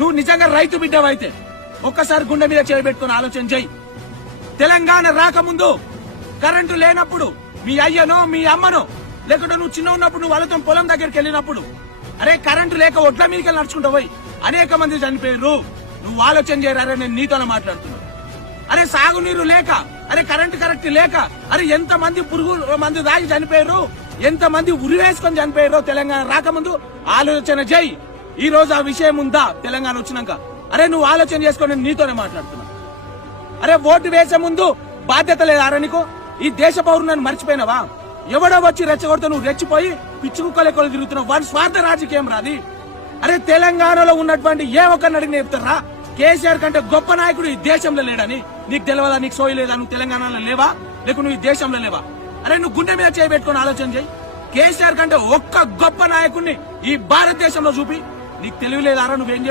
నువ్వు నిజంగా రైతు బిడ్డవైతే ఒక్కసారి గుండె మీద చేయబెట్టుకుని ఆలోచన చేయి. తెలంగాణ రాకముందు కరెంటు లేనప్పుడు మీ అయ్యనో మీ అమ్మనో లేకుంటే నువ్వు చిన్న ఉన్నప్పుడు నువ్వు వాళ్ళతో పొలం దగ్గరికి వెళ్ళినప్పుడు అరే కరెంటు లేక ఒడ్ల మీదకి నడుచుకుంటా పోయి అనేక మంది చనిపోయారు. నువ్వు ఆలోచన చేయరారే, నేను నీతోనే మాట్లాడుతున్నా. అరే సాగునీరు లేక, అరే కరెక్ట్ లేక, అరే ఎంత మంది పురుగు మంది దాగి చనిపోయారు, ఎంత మంది ఉరి వేసుకొని చనిపోయారో తెలంగాణ రాకముందు ఆలోచన చేయి. ఈ రోజు ఆ విషయం ఉందా తెలంగాణ వచ్చినాక? అరే నువ్వు ఆలోచన చేసుకొని నీతోనే మాట్లాడుతున్నా. అరే ఓటు వేసే ముందు బాధ్యత లేదా నీకు? ఈ దేశ పౌరులను మర్చిపోయినావా? ఎవడో వచ్చి రెచ్చగొడితే నువ్వు రెచ్చిపోయి పిచ్చి కుక్కలెక్కలు తిరుగుతున్నావు. వాడి స్వార్థ రాజకీయం రాది. అరే తెలంగాణలో ఉన్నటువంటి ఏ ఒక్కరిని అడిగిన చెప్తారా కేసీఆర్ కంటే గొప్ప నాయకుడు ఈ దేశంలో లేడని? నీకు తెలియదా? నీకు సోయి లేదా? నువ్వు తెలంగాణలో లేవా లేక నువ్వు ఈ దేశంలో లేవా? అరే నువ్వు గుండె మీద చేయబెట్టుకుని ఆలోచన చేయి. కేసీఆర్ కంటే ఒక్క గొప్ప నాయకుడిని ఈ భారతదేశంలో చూపి. నీకు తెలివి లేదారా? నువ్వేం